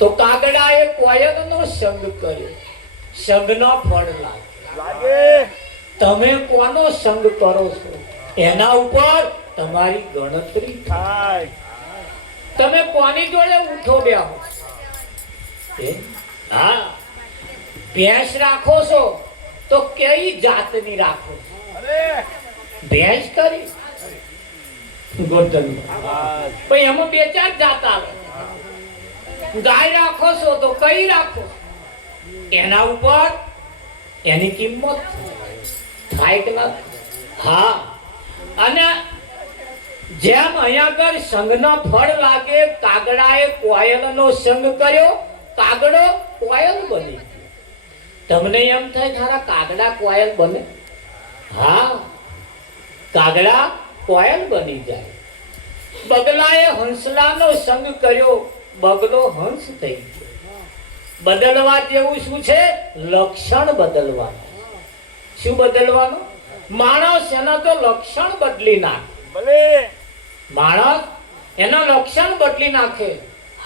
તો કાગડાએ કોયલનો સંગ કર્યો, સંગનો ફળ લાગે. તમે કોનો સંગ કરો છો એના ઉપર તમારી ગણતરી થાય. તમે કોની જોડે ઉઠો બેહો? હા, ભેંસ રાખો છો તો કઈ જાતની રાખો? ભેંસ કરી ગોતન પછી એમાં બે ચાર જાત આવે. ગાય રાખો છો તો કઈ રાખો? એના ઉપર એની કિંમત થાય કે ના? હા, અને જેમ અહીંયા આગળ સંગના ફળ લાગે, કાગડાએ કોયલનો સંગ કર્યો, કાગડો કોયલ બની. તમને એમ થાય ખરા કાગડા કોયલ બને? હા, કાગડા કોયલ બની જાય. બગલાએ હંસલાનો સંગ કર્યો, બગલો હંસ થઈ ગયો. બદલવા જેવું શું છે? લક્ષણ બદલવાનું. શું બદલવાનું? માણસ એના તો લક્ષણ બદલી નાખે. માણસ એનો લક્ષણ બદલી નાખે.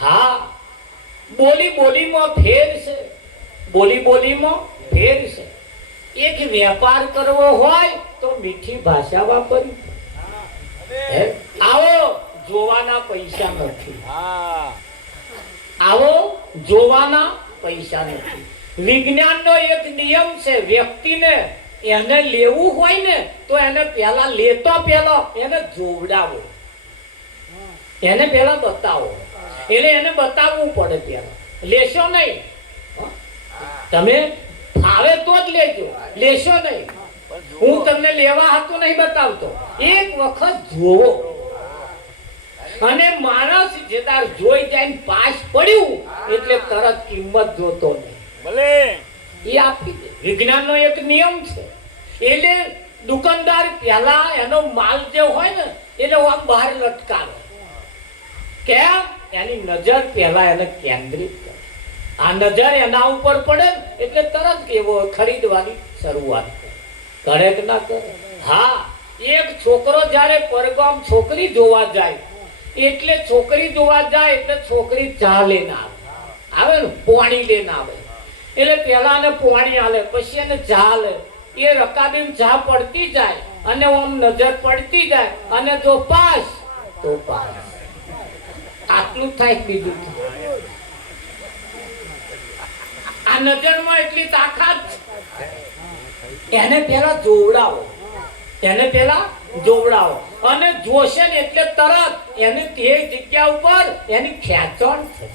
હા, બોલી બોલીમાં ફેર છે, બોલી બોલીમાં ફેર છે. એક વેપાર કરવો હોય તો મીઠી ભાષા વાપરવી. આવો જોવાના પૈસા નથી, આવો જોવાના પૈસા નથી. વિજ્ઞાનનો એક નિયમ છે, વ્યક્તિને એને લેવું હોય ને તો એને પહેલા લેતો પહેલો એને જોવડાવો, એને પહેલા બતાવો. એટલે એને બતાવવું પડે પહેલા, લેશો નહીં. તમે ફાવે તો જ લેજો, લેશો નહીં. હું તમને લેવા હતું નહીં બતાવતો, એક વખત જોવો. અને માણસ જે તાર જોઈ જાય પાસ પડ્યું એટલે તરત કિંમત જોતો નહીં, ભલે એ આપી દે. વિજ્ઞાનનો એક નિયમ છે. એટલે દુકાનદાર પહેલા એનો માલ જે હોય ને એટલે આમ બહાર લટકાવે. કેમ? એની નજર પહેલા એને કેન્દ્રિત કરે. આ નજર એના ઉપર પડે એટલે તરત કેવો ખરીદવાની શરૂઆત કરે કે ના કરે? હા, એક છોકરો જ્યારે પરગામ છોકરી જોવા જાય એટલે છોકરી જોવા જાય એટલે છોકરી ચા લઈને આવે ને પાણી લઈને આવે. એટલે પેલા એને પાણી આલે, પછી એને ચા લે. એ રકાબીમ ચા પડતી જાય અને આમ નજર પડતી જાય અને જો પાસ તો પાસ. આટલું થાય, બીજું થાય. આ નજરમાં એટલી તાકાત. એને પેલા જોવડાવો, એને પેલા જોવડાવો અને જોશે ને એટલે તરત એને તે જગ્યા ઉપર એની ખેંચણ થશે.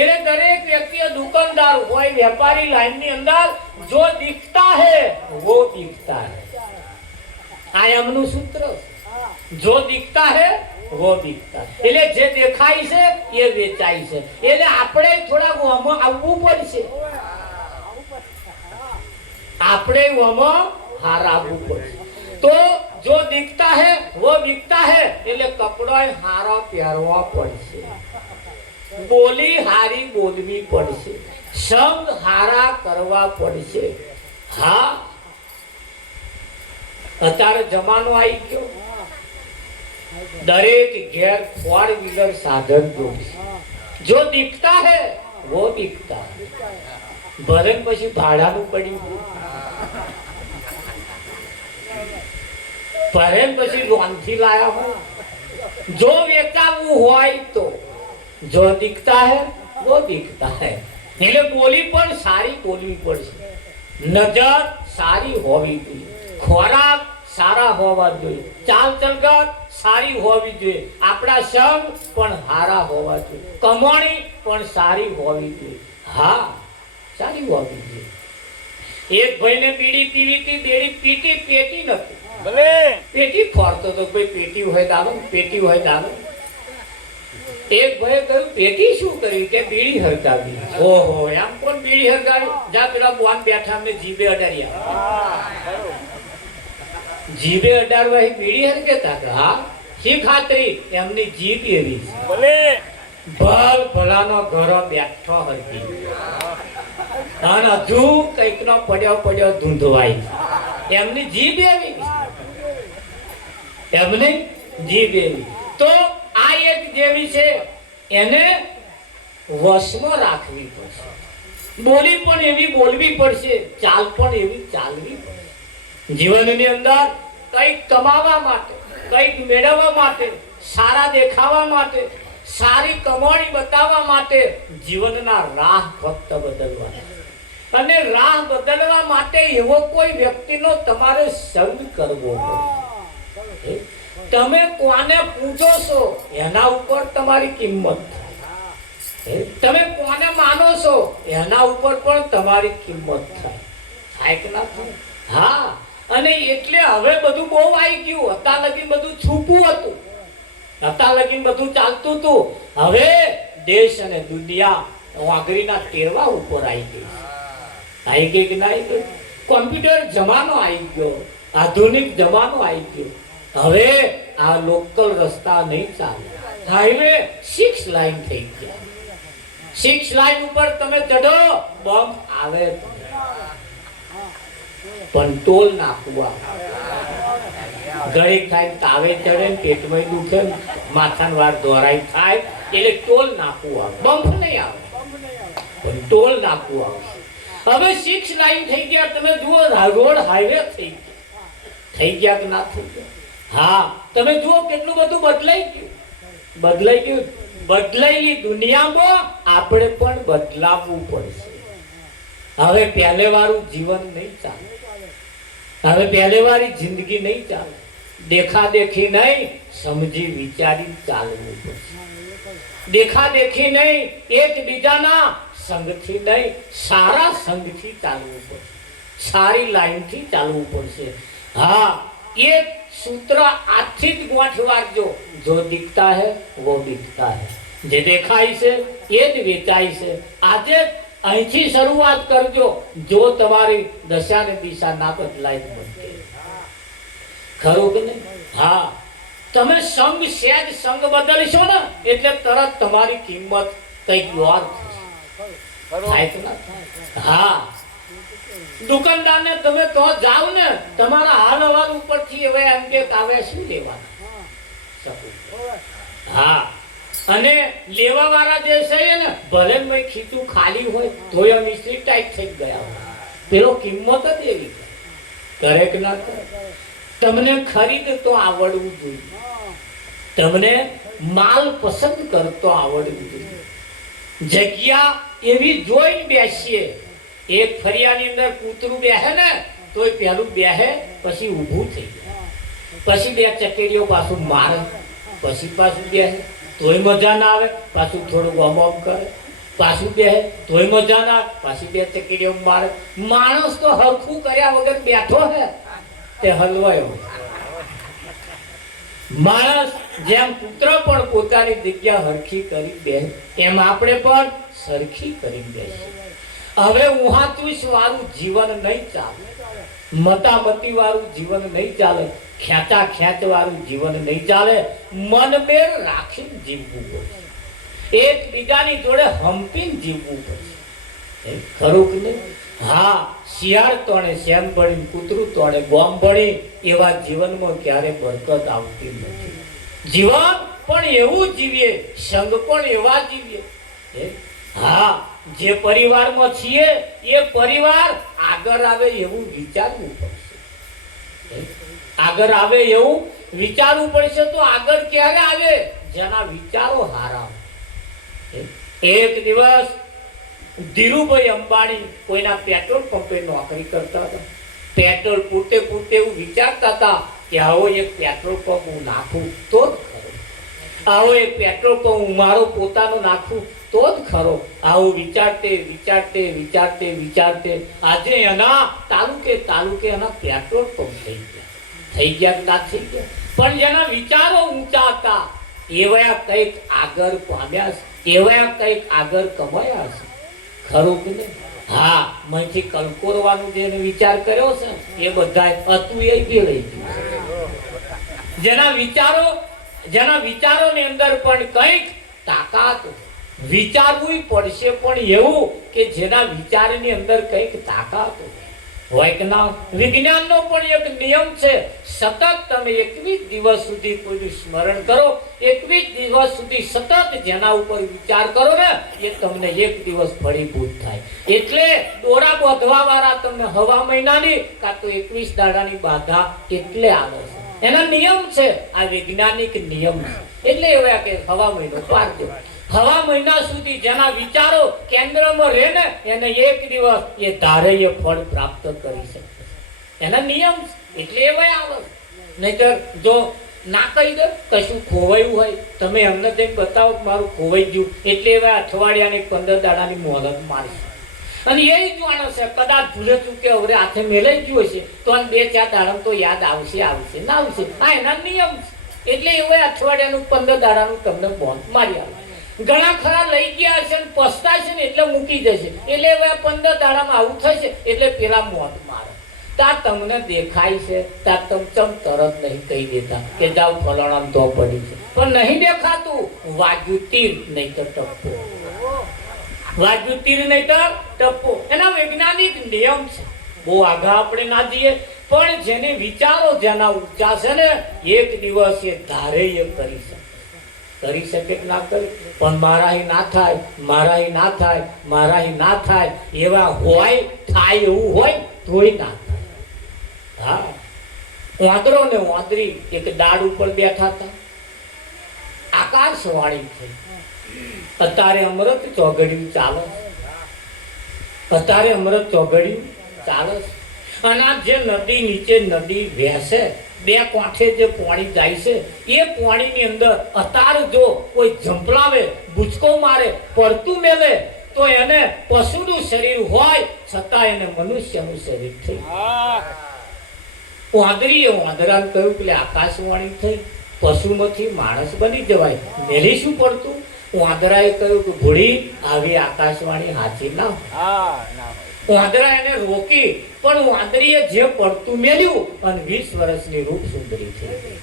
એટલે દરેક વ્યક્તિ દુકાનદાર હોય, વેપારી લાઈન ની અંદર જો દિખતા હે વો બિકતા હે. આ એમનું સૂત્ર. જો દિખતા હે વો બિકતા. એટલે જે દેખાય છે એ વેચાય છે. એટલે આપણે થોડા ઓમાં આવવું પડશે, આપણે ઓમાં હાર આવવું પડશે. તો જો દિખતા હે વો બિકતા હે એટલે કપડો હારા પહેરવા પડશે, બોલી હારી બોલવી પડશે, સંગ હારા કરવા પડશે. હા, અત્યારે જમાનો આવી ગયો, દરેક ઘેર 4 વ્હીલર સાધન જોડશે. જો દિખતા હે વો બિકતા. ભલે પછી ભાડાનું પડ્યું, ભલે પછી લોનથી લાયા હોય. જો વેચાવવું હોય તો જો દિખતા હે વો દિખતા હે. એટલે બોલી પણ સારી બોલવી પડશે, નજર સારી હોવી જોઈએ, ખોરાક સારા હોવા જોઈએ, ચાલ ચલગત સારી હોવી જોઈએ, આપણા સંગ પણ સારા હોવા જોઈએ, કમાણી પણ સારી હોવી જોઈએ. હા, સારી હોવી જોઈએ. એક ભાઈને બીડી પીવી હતી, બેડી પીટી, પેટી નથી. ભલે પેટી ફોડતો તો, ભાઈ પેટી હોય દાડો, પેટી હોય દાડો. એક ભાઈ કહ્યું પેટી શું કરી? કે બીડી હરગાવી. ઓહો, એમ કોણ બીડી હરગાવી? જા પેલા બોન બેઠા અમને જીભે અડાડ્યા. જીભે અડાડવા બીડી હરગેતા. હા, શી ખાતરી? એમની જીભ એવી. ભલે ભલ ભલાનો ઘરો બેઠો હરગી અને હજુ કઈક નો પડ્યો પડ્યો ધૂંધવાય. એમની જીભ એવી, એમની જીભ એવી. તો આ એક જેવી છે એને વશમાં રાખવી પડશે, બોલી પણ એવી બોલવી પડશે, ચાલ પણ એવી ચાલવી પડશે. જીવનની અંદર કંઈક કમાવા માટે, કંઈક મેળવવા માટે, સારા દેખાવા માટે, સારી કમાણી બતાવવા માટે જીવનના રાહ ફક્ત બદલવા. અને રાહ બદલવા માટે એવો કોઈ વ્યક્તિનો તમારે સંગ કરવો પડે. તમે કોને પૂછો છો એના ઉપર તમારી કિંમત થાય. તમે કોને માનો છો એના ઉપર પણ તમારી કિંમત થાય કે ના થાય? હા, અને એટલે હવે બધું બહુ આવી ગયું. હતા લગી બધું છૂપું હતું, હતા લગી બધું ચાલતું હતું. હવે દેશ અને દુનિયા વાઘરીના ટેરવા ઉપર આવી ગઈ. આવી ગઈ કે ના આવી ગઈ? કોમ્પ્યુટર જમાનો આવી ગયો, આધુનિક જમાનો આવી ગયો. હવે આ લોકલ રસ્તા નહીં ચાલે, હાઈવે 6 લાઈન થઈ ગયા. 6 લાઈન ઉપર તમે ચઢો, બોમ્બ આવે પણ ટોલ નાખવા. ઘડીક થાય તાવે ચડે ને પેટમાં દુખે ને માથાનો વાર દોરાઈ થાય એટલે ટોલ નાખવું આવે, બમ્પ નહીં આવે પણ ટોલ નાખવું આવે. હવે 6 લાઈન થઈ ગયા, તમે જુઓ રોડ હાઈવે થઈ ગયા કે ના થઈ ગયા? હા, તમે જુઓ કેટલું બધું બદલાઈ ગયું. બદલાયેલી દુનિયામાં આપણે પણ બદલાવવું પડશે. હવે પહેલે વાળું જીવન નહીં ચાલે, હવે પહેલે વાળી જિંદગી નહીં ચાલે. દેખા દેખી નહીં, સમજી વિચારી ચાલવું પડશે. દેખા દેખી નહીં, એકબીજાના સંગથી નહીં, સારા સંગથી ચાલવું પડશે, સારી લાઈનથી ચાલવું પડશે. હા, એક सूत्र आखी गोठवारजो, जो दिखता है वो बिकता है, जे देखाय से ये ज वेचाय से. આજે અહીંથી શરૂઆત કરજો, જો તમારી દશા ને દિશા ના બદલાય બનશે. ખરું કે નહીં? હા, તમે સંગ સેજ સંગ બદલશો ને એટલે તરત તમારી કિંમત કઈક ઓર થશે. હા, દુકાનદાર ને તમે તો જાવ ને, તમારા હાલ હવાર ઉપરથી હવે એમ કે આવે શું લેવાના. હા, અને લેવા વાળા જે છે ને, ભલે મેં ખીચું ખાલી હોય તો એ મિસ્ત્રી ટાઈટ થઈ ગયા, પેલો કિંમત જ એવી કરે કે ના કરે. તમને ખરીદ તો આવડવું જોઈએ, તમને માલ પસંદ કરતો આવડવું જોઈએ. જગ્યા એવી જોઈને બેસીએ. એક ફરિયાની અંદર કૂતરું બેહે ને તોય પેલું બેહે, પછી ઊભું થઈ જાય, પછી 2 ચકેડીઓ પાછું મારે, પછી પાછું બેહે તોય મજા ના આવે, પાછું થોડું ગમમ કરે, પાછું બેહે તોય મજા ના આવે, પાછી 2 ચકેડીઓ મારે. માણસ તો હરખું કર્યા વગર બેઠો હે તે હલવાયો. માણસ જેમ પુત્ર પણ પોતાની જગ્યા હરખી કરી બેહે, એમ આપણે પણ સરખી કરી બેસીએ. હવે ઉહાતુસ વાળું જીવન નહીં ચાલે, મતામતી વાળું જીવન નહીં ચાલે, ખેંચા ખેંચ વાળું જીવન નહીં ચાલે. મનમેળ રાખીને જીવવું પડશે, એકબીજાની જોડે હંપીને જીવવું પડશે. ખરું કે નહીં? હા, શિયાળ તોડે શેમ ભણી, કૂતરું તોડે ગોમ ભણી, એવા જીવનમાં ક્યારે બરકત આવતી નથી. જીવન પણ એવું જીવીએ, સંગ પણ એવા જીવીએ. હા, જે પરિવારમાં છીએ એ પરિવાર આગળ આવે એવું વિચારવું પડશે. આગળ આવે એવું વિચારવું પડશે. તો આગળ ક્યારે આવે? જેના વિચારો હારા. એક દિવસ ધીરુભાઈ અંબાણી કોઈના પેટ્રોલ પંપે નોકરી કરતા હતા. પેટ્રોલ પૂરતે એવું વિચારતા હતા કે આવો એક પેટ્રોલ પંપ હું નાખું તો જ ખરો, આવો એક પેટ્રોલ પંપ હું મારો પોતાનો નાખું તો જ ખરો. આવું વિચારતે આજે એના તાલુકે એના પેટ્રોલ પંપ થઈ ગયા ના થઈ ગયા. પણ જેના વિચારો ઊંચા હતા એવા કંઈક આગળ પામ્યા છે, એવા કંઈક આગળ કમાયા છે. ખરું કે નહીં? હા, મનથી કલકોરવાનું જેને વિચાર કર્યો છે એ બધા હતું એ ભેળાઈ ગયું. જેના વિચારોની અંદર પણ કંઈક તાકાત, વિચારવું પડશે પણ એવું કે જેના વિચારની અંદર કંઈક તાકાત હોય કે ના. વિજ્ઞાનનો પણ એક નિયમ છે, સતત તમે 21 દિવસ સુધી કોઈનું સ્મરણ કરો, 21 દિવસ સુધી સતત જેના ઉપર વિચાર કરો ને એ તમને એક દિવસ ફળીભૂત થાય. એટલે દોરા બાંધવા વાળા તમને હવા મહિનાની કાં તો 21 દાડાની બાધા એટલે આવે છે. એના નિયમ છે, આ વૈજ્ઞાનિક નિયમ છે. એટલે એવા કે હવા મહિનો પાડજો. હવા મહિના સુધી જેના વિચારો કેન્દ્રમાં રહે ને એને એક દિવસ એ ધારે એ ફળ પ્રાપ્ત કરી શકે. એના નિયમ એટલે એવા આવે. નહીતર જો ના કહી દે કશું ખોવાયું હોય, તમે એમને જઈને બતાવો મારું ખોવાઈ ગયું, એટલે એવા અઠવાડિયાની 15 દાડાની મોહલત મારશે. અને એ જ માણસ છે કદાચ ભૂલે ચૂકે હવે હાથે મેલાઈ ગયું હશે તો 2-4 દાડા તો યાદ આવશે ના આવશે. આ એના નિયમ છે. એટલે એવા અઠવાડિયાનું 15 દાડાનું તમને બોન્ડ મારી આવે. ઘણા ખરા લઈ ગયા હશે ને પસ્તાશે ને એટલે મૂકી જશે. એટલે હવે 15 દાડામાં આવું થશે એટલે પેલા મોત મારે. ત્યાં તમને દેખાય છે ત્યાં તમે તરત નહીં કહી દેતા કે જાઓ ફલાણા તો પડી છે. પણ નહીં દેખાતું, વાગ્યું તીર નહીં તો ટપ્પો, વાગ્યું તીર નહીં તો ટપ્પો. એના વૈજ્ઞાનિક નિયમ છે. બહુ આગળ આપણે ના જઈએ પણ જેને વિચારો જેના ઊંચા છે ને એક દિવસ એ ધારે એ કરી શકે કે ના કરે. પણ મારાથી ના થાય, મારાથી ના થાય, મારાથી ના થાય એવા હોય, થાય એવું હોય તોય ના થાય. હા, વાંદરો ને વાંદરી એક ડાળ ઉપર બેઠા હતા. આકાશવાણી થઈ, અત્યારે અમૃત ચોઘડિયું ચાલે, અત્યારે અમૃત ચોઘડિયું ચાલે. અને આ જે નદી નીચે નદી વહેશે, બે કાંઠે જે પાણી જાય છે, એ પાણીની અંદર અત્યારે જો કોઈ ઝંપલાવે, બુચકો મારે, પડતું મેલે તો એને પશુનું શરીર હોય છતાં એને મનુષ્યનું શરીર થઈ. વાંદરીએ વાંદરાને કહ્યું કે આકાશવાણી થઈ, પશુમાંથી માણસ બની જવાય, મેલી શું પડતું? વાંદરાએ કહ્યું કે ભૂડી આવી આકાશવાણી હાચી ના હોય. વાંદરા એને રોકી, પણ વાંદરીએ જે પડતું મેલ્યું અને 20 વર્ષની રૂપ સુંદરી થઈ.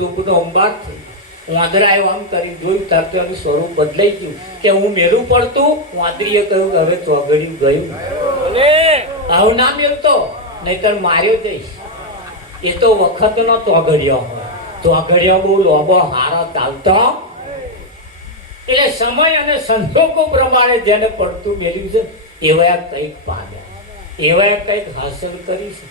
રૂપનો અંબાર થઈ. વાંદરાએ આમ કરી જોયું ત્યારે તો એનું સ્વરૂપ બદલાઈ ગયું કે હું મેલું પડતું. વાંદરીએ કહ્યું કે હવે ચોઘડિયું ગયું, આવું ના મેલતો નહીતર માર્યો જઈશ. એ તો વખત નો ચોઘડિયો હોય, ચોઘડિયો બહુ લોબો હારો ચાલતો. એટલે સમય અને સંજોગો પ્રમાણે જેને પડતું મેલ્યું છે એવા કંઈક પામ્યા, એવા કંઈક હાંસલ કરી છે.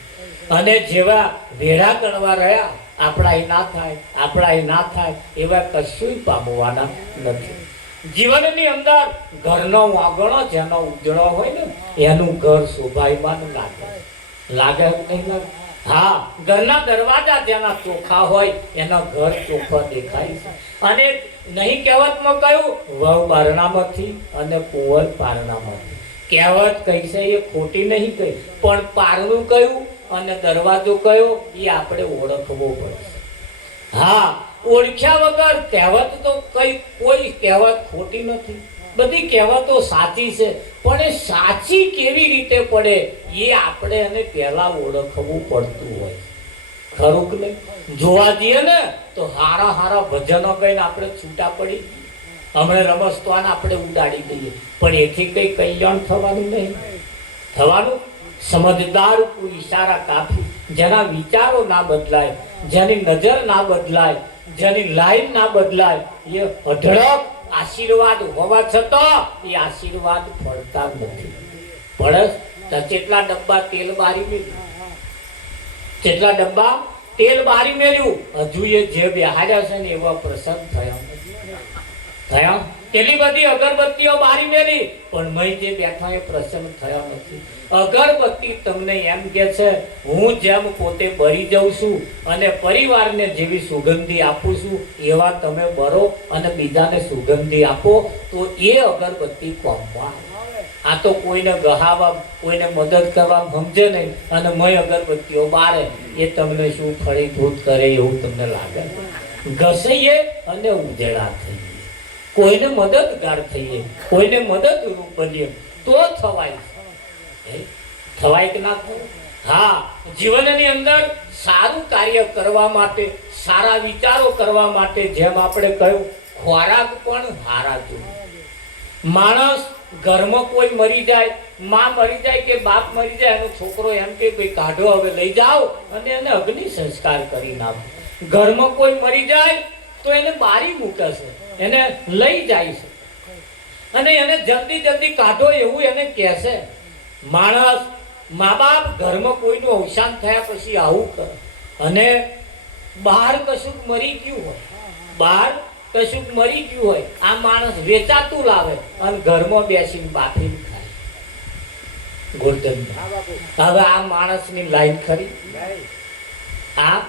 અને જેવા વેરા ગણવા રહ્યા, આપણા એ ના થાય, આપણા એ ના થાય એવા કશું પામવાના નથી. જીવનની અંદર ઘરનો વાગણો જેનો ઉજળો હોય ને એનું ઘર શોભાયમાન લાગે, લાગે નહીં લાગે? હા, ઘરના દરવાજા જેના ચોખ્ખા હોય એના ઘર ચોખ્ખા દેખાય છે. અને નહીં કહેવતમાં કહ્યું વહુ બારણામાંથી અને કુંવર પારણામાંથી. કહેવત કઈ છે એ ખોટી નહીં કહી, પણ પારણું કયું અને દરવાજો કયો એ આપણે ઓળખવો પડશે. હા, ઓળખ્યા વગર કહેવત તો કોઈ કહેવત ખોટી નથી, બધી કહેવતો સાચી છે. પણ એ સાચી કેવી રીતે પડે એ આપણે એને પહેલા ઓળખવું પડતું હોય, ખરું કે નહીં? જોવા જઈએ ને તો હારા હારા ભજનો કહીને આપણે છૂટા પડી, હમણાં રમસ્તવાન આપણે ઉડાડી દઈએ, પણ એથી કઈ કલ્યાણ થવાનું નહીં. થવાનું સમજદાર ઈશારા કાફી. જેના વિચારો ના બદલાય, જેની નજર ના બદલાય, જેની લાઈન ના બદલાય, એ અઢળક આશીર્વાદ હોવા છતાં એ આશીર્વાદ ફળતા નથી. ફળસ તો કેટલા ડબ્બા તેલ બારી મેલ્યું, કેટલા ડબ્બા તેલ બારી મેલ્યું, હજુ એ જે બેહાડ્યા છે ને એવા પ્રસન્ન થયા. કેટલી બધી અગરબત્તીઓ બારી મેલી, પણ મય જે બેઠા એ પ્રસન્ન થયા નથી. અગરબત્તી તમને એમ કે છે હું જેમ પોતે બળી જાઉં છું અને પરિવારને જેવી સુગંધી આપું છું એવા તમે બરો અને બીજાને સુગંધી આપો તો એ અગરબત્તી કોમમાં. આ તો કોઈને ગહાવા, કોઈને મદદ કરવા સમજે નહીં અને મય અગરબત્તીઓ બારે, એ તમને શું ફળીભૂત કરે એવું તમને લાગે? ઘસાઈએ અને ઉજળા થઈએ, કોઈને મદદગાર થઈએ, કોઈને મદદરૂપ બનીએ તો થવાય. થવાય કે ના થવાય? હા, જીવનની અંદર સારું કાર્ય કરવા માટે, સારા વિચારો કરવા માટે જેમ આપણે કહ્યું ખોરાક પણ હારા જોઈએ. માણસ ઘરમાં કોઈ મરી જાય, માં મરી જાય કે બાપ મરી જાય, એનો છોકરો એમ કે ભાઈ કાઢો હવે લઈ જાઓ અને એને અગ્નિ સંસ્કાર કરી નાખો. ઘરમાં કોઈ મરી જાય તો એને બારી મૂકે છે, એને લઈ જાય છે અને એને જલ્દી જલ્દી કાઢો એવું એને કહેશે. માણસ, મા બાપ ઘરમાં કોઈનું અવસાન થયા પછી આવું કરે. અને બહાર કશુંક મરી ગયું હોય, બહાર કશુંક મરી ગયું હોય, આ માણસ વેચાતું લાવે અને ઘરમાં બેસીને બાફીને ખાય. ગોલ્ડન. હવે આ માણસની લાઈન ખરી? આ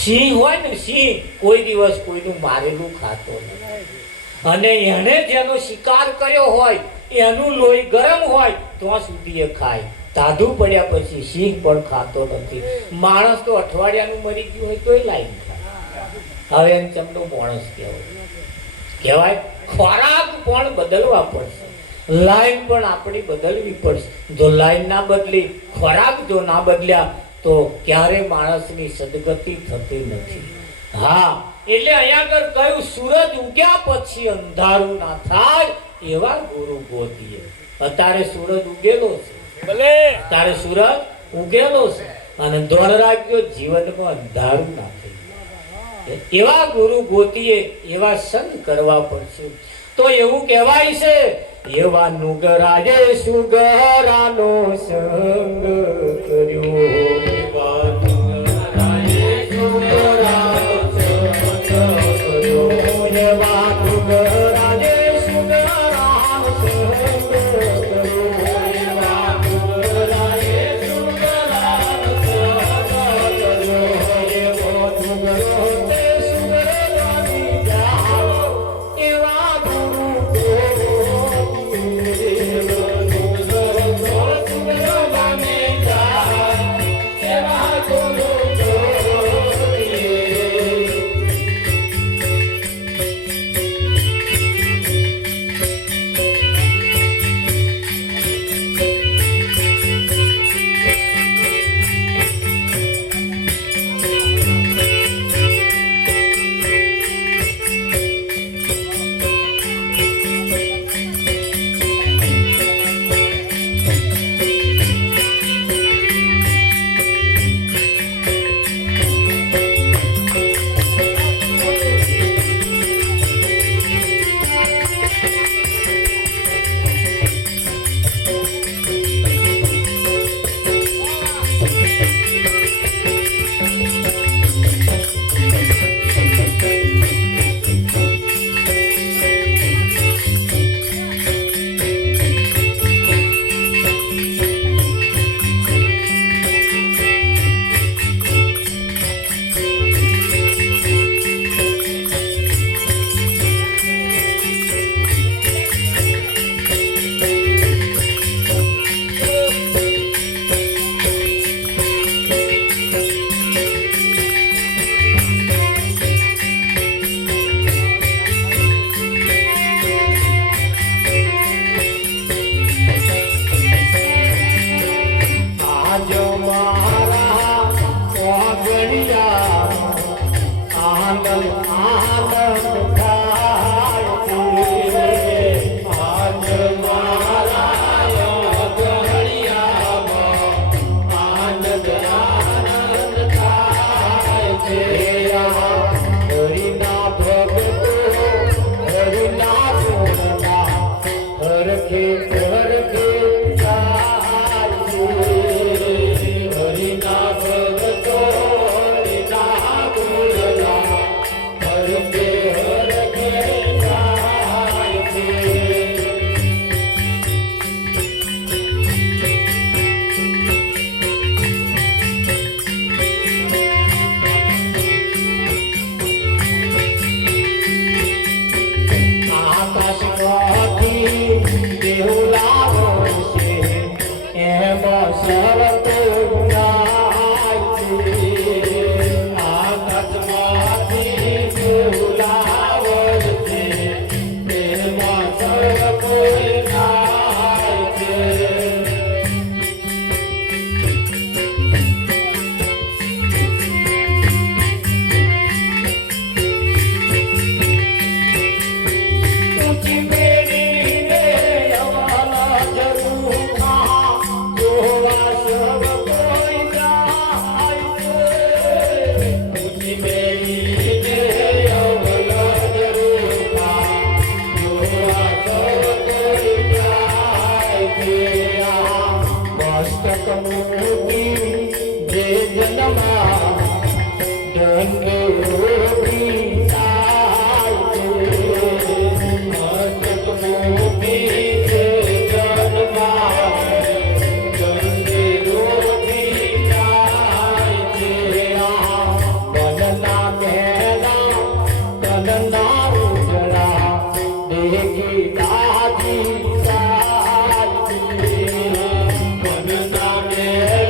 સિંહ હોય ને, સિંહ કોઈ દિવસ કોઈનું મારેલું ખાતો નથી. અને એને જેનો શિકાર કર્યો હોય એનું લોહી ગરમ હોય ત્યાં સુધી એ ખાય. તાધું પડ્યા પછી સિંહ પણ ખાતો નથી. માણસ તો અઠવાડિયાનું મરી ગયું હોય તોય લાઈન ખાય. હવે એમ ચમનું માણસ કહેવાય. ખોરાક પણ બદલવા પડશે, લાઈન પણ આપણી બદલવી પડશે. જો લાઈન ના બદલી, ખોરાક જો ના બદલ્યા તો ક્યારે માણસની સદગતિ થતી નથી. હા, એટલે અહીંયા આગળ કહ્યું સૂરજ ઉગ્યા પછી અંધારું ના થાય એવા ગુરુ ગોતીએ. અત્યારે સૂરજ ઉગેલો છે, અત્યારે સૂરજ ઉગેલો છે અને દોડ રાખજો, જીવનમાં અંધારું ના થઈ જાય. એવા ગુરુ ગોતીએ, એવા સંગ કરવા પડશે. તો એવું કહેવાય છે, એવા નુગરાજે સુગરાનો સંગ કર્યો. એવા નુગરાજે સુગરાનો સંગ કર્યો. એવા નુગરાજે સુગરાનો સંગ કર્યો. એવા નુગરાજે સુગરાનો સંગ કર્યો. એવો નુગરો તે સુગરાની જાઓ. એવા ગુરુ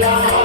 Bye.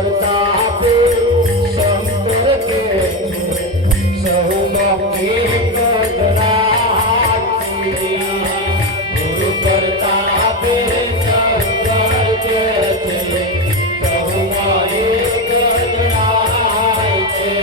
પ્રતાપે શંકર કે સહુમાં એક ધરાતી ગુરુ પ્રતાપે શંકર કે સહુમાં એક ધરાય છે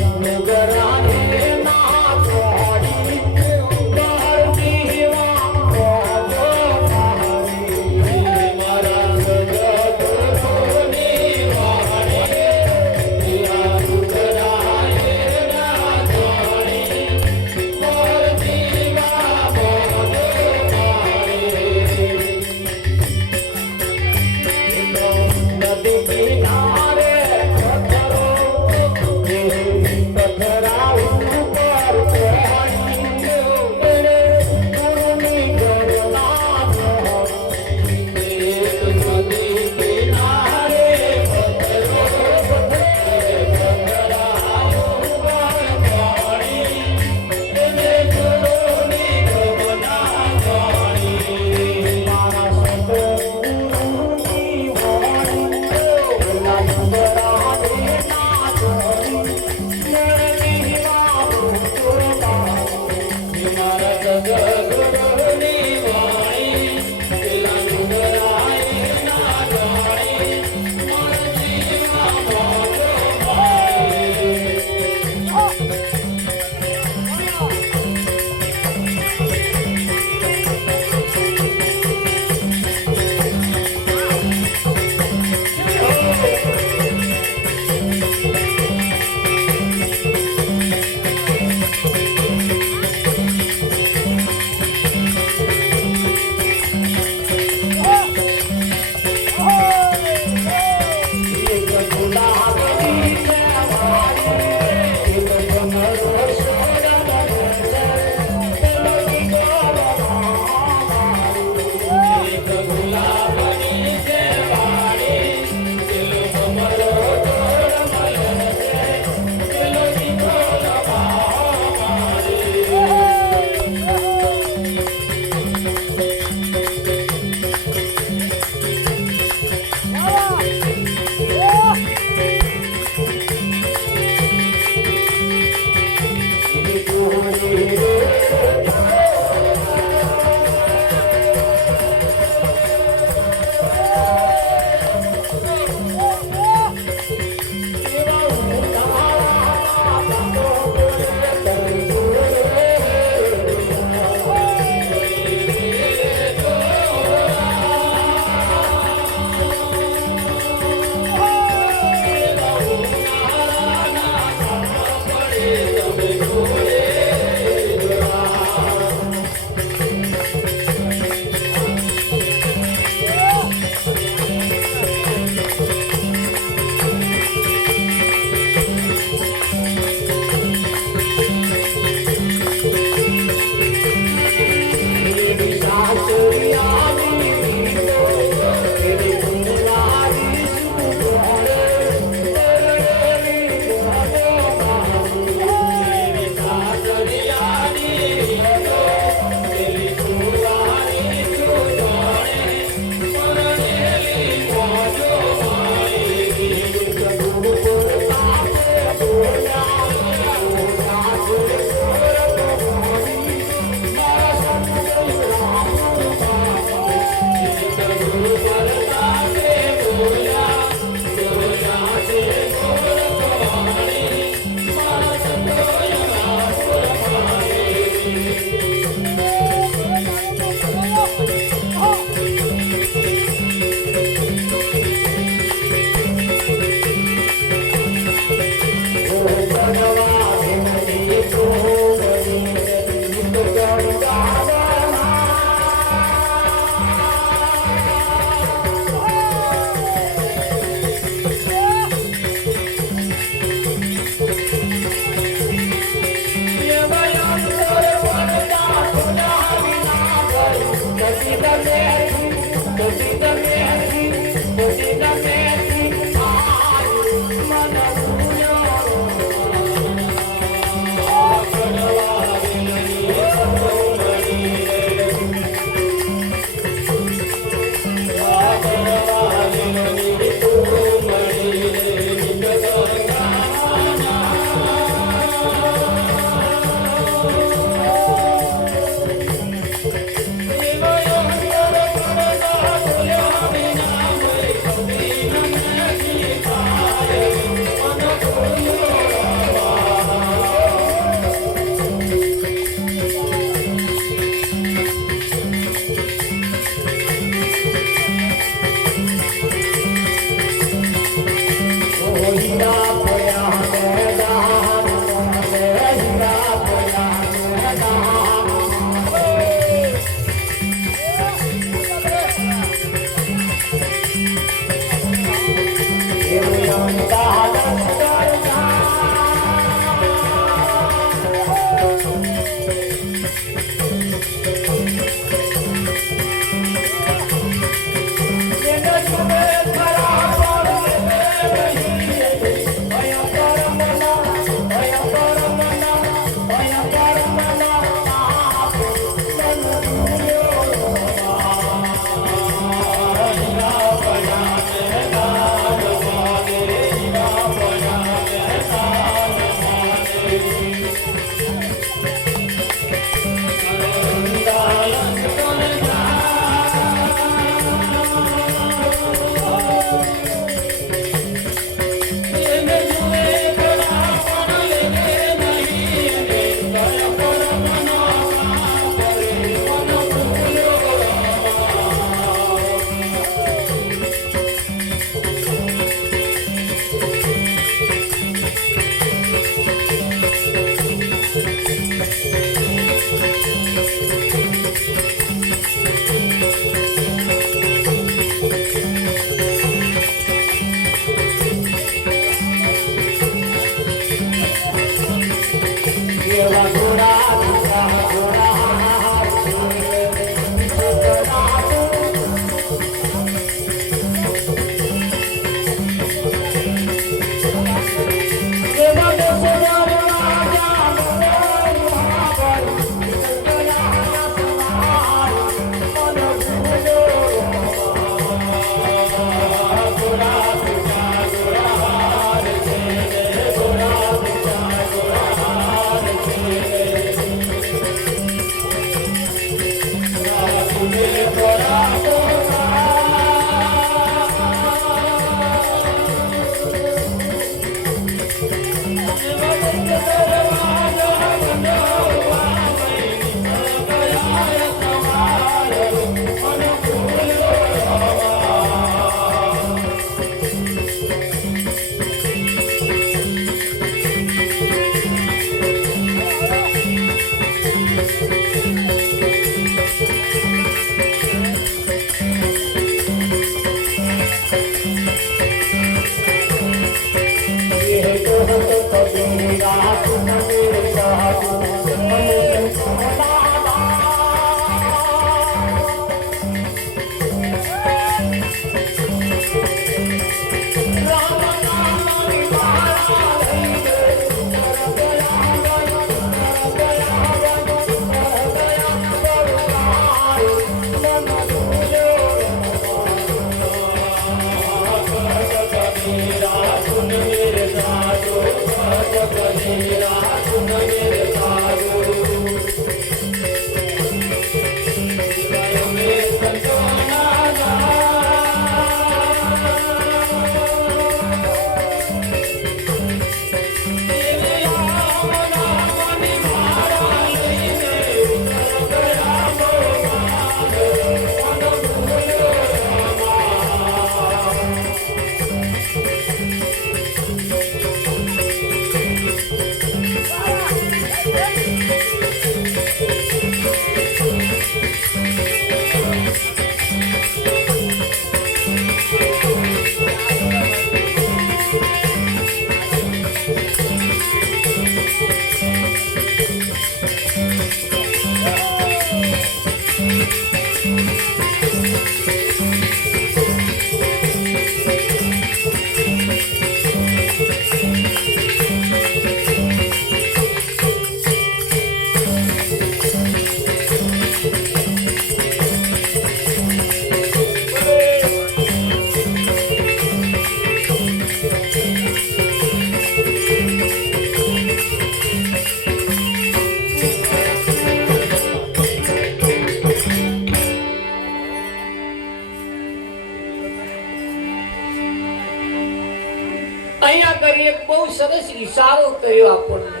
અહીંયા કરી એક બહુ સરસ ઈશારો કર્યો આપણને.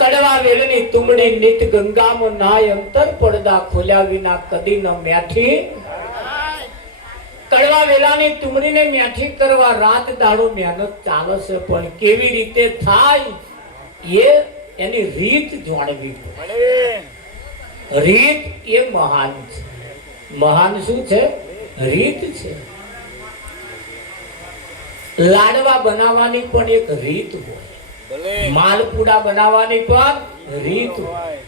કડવા વેલની તુમડી નિત ગંગામાં નાય અંતર પડદા ખોલ્યા વિના કદી ન મ્યાઠી. કડવા વેલાની તુમડીને મ્યાઠી કરવા રાત દાડો મહેનત ચાલે છે, પણ કેવી રીતે થાય એ એની રીત જાણવી પડે. રીત એ મહાન છે. મહાન શું છે? રીત છે. લાડવા બનાવવાની પણ એક રીત હોય, માલપુડા બનાવવાની પણ રીત હોય.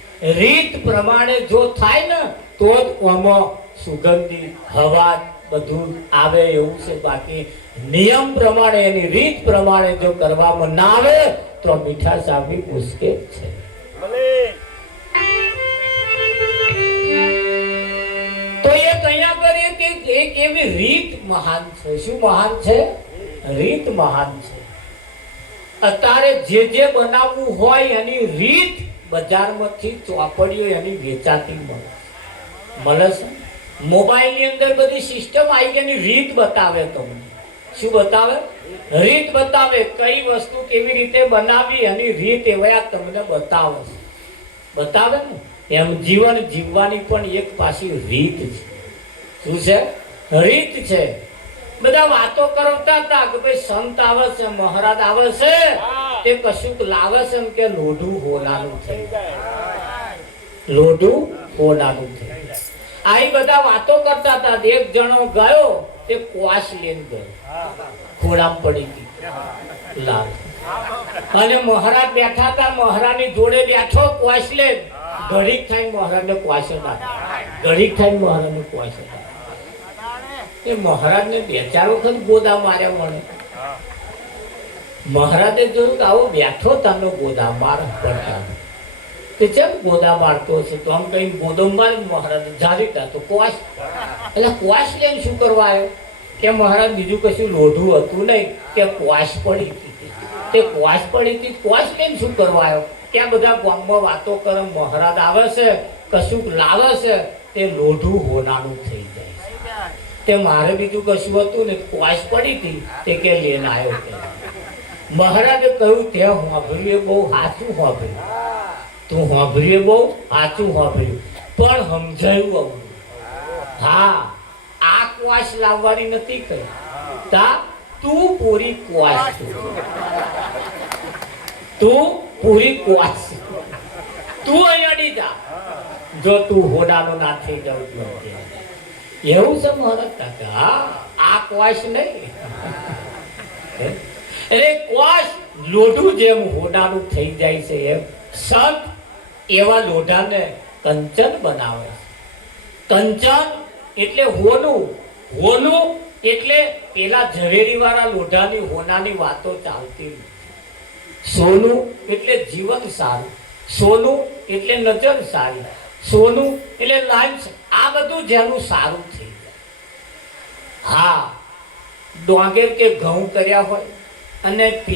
રીત પ્રમાણે જો થાય ને તો જ આમાં સુગંધી હવા બધું આવે એવું છે. બાકી નિયમ પ્રમાણે એની રીત પ્રમાણે જો કરવામાં ના આવે તો મીઠાશ આવવી મુશ્કેલ છે. તો એ કયા કરીએ કે એક એવી રીત મહાન છે. શું મહાન છે? રીત મહાન છે. અત્યારે જે જે બનાવવું હોય એની રીત બજારમાંથી ચોપડીઓ એની વેચાતી મળે છે. મોબાઈલ ની અંદર બધી સિસ્ટમ આવી ગઈ, એની રીત બતાવે તમને. શું બતાવે? રીત બતાવે. કઈ વસ્તુ કેવી રીતે બનાવી એની રીત એવા તમને બતાવે ને. એમ જીવન જીવવાની પણ એક પાછી રીત છે. શું છે? રીત છે. બધા વાતો કરતા હતા કે ભાઈ સંત આવે છે, મહારાજ આવે છે, તે કશુંક લાવે છે કે લોઢું હોનાનું થઈ જાય. લોઢું હોનાનું થઈ જાય. આ બધા વાતો કરતા હતા. એક જણો ગયો, તે ક્વાશ લઈને ગયો, ખોળામાં પડી ગઈ લાલ. અને મહારાજ બેઠા હતા, મહારાજની જોડે બેઠો ક્વાશ લે. ઘડીક થાય મહારાજને ક્વાશ ઘડીક થાય મહારાજને ક્વાશ. એ મહારાજને બે ચાર વખત ગોદા માર્યા મને. મહારાજે જોયું કે આવો બેઠો તાનો ગોદા માર પડતા. તે કેમ ગોદા મારતો છે? તો આમ કઈ ગોદો માર. મહારાજ જારીતા તો ક્વાશ. એટલે ક્વાશ લઈને શું કરવા આવ્યો? કે મહારાજ બીજું કશું લોઢું હતું નહીં, કે ક્વાશ પડી હતી. તે ક્વાશ પડી હતી, ક્વાશ લઈને શું કરવા આવ્યો? કે બધા ગામમાં વાતો કરે, મહારાજ આવે છે, કશુંક લાવે છે, તે લોઢું હોનાનું થઈ જાય. તે મારે બીજું કશું હતું ને, ક્વાશ પડી હતી, તે કે લઈને આવ્યો. મહારાજે કહ્યું તે સાંભળ્યું બહુ સાચું સાંભળ્યું. તું સાંભળ્યું બહુ સાચું સાંભળ્યું, પણ સમજાયું અવળું. હા, આ ક્વાશ લાવવાની નથી કહી. તું પૂરી ક્વાશ, તું પૂરી ક્વાશ, તું અહીંયા જા. જો તું હોડાનો ના થઈ જાવ એવું છે મહારાજ. હા, આ ક્વાશ નહીં. એટલે ક્વાશ લોઢું જેમ હોડાનું થઈ જાય છે, એમ સંત એવા લોઢાને કંચન બનાવે. કંચન એટલે હોનું. હોનું એટલે પેલા ઝવેરી વાળા લોઢાની હોનાની વાતો ચાલતી. સોનું એટલે જીવન સારું. સોનું એટલે નજર સારી. સોનું એટલે લાઈફ. આ બધું જેનું સારું થઈ જાય. હા, ડોંગેર કે ઘઉં કર્યા હોય અને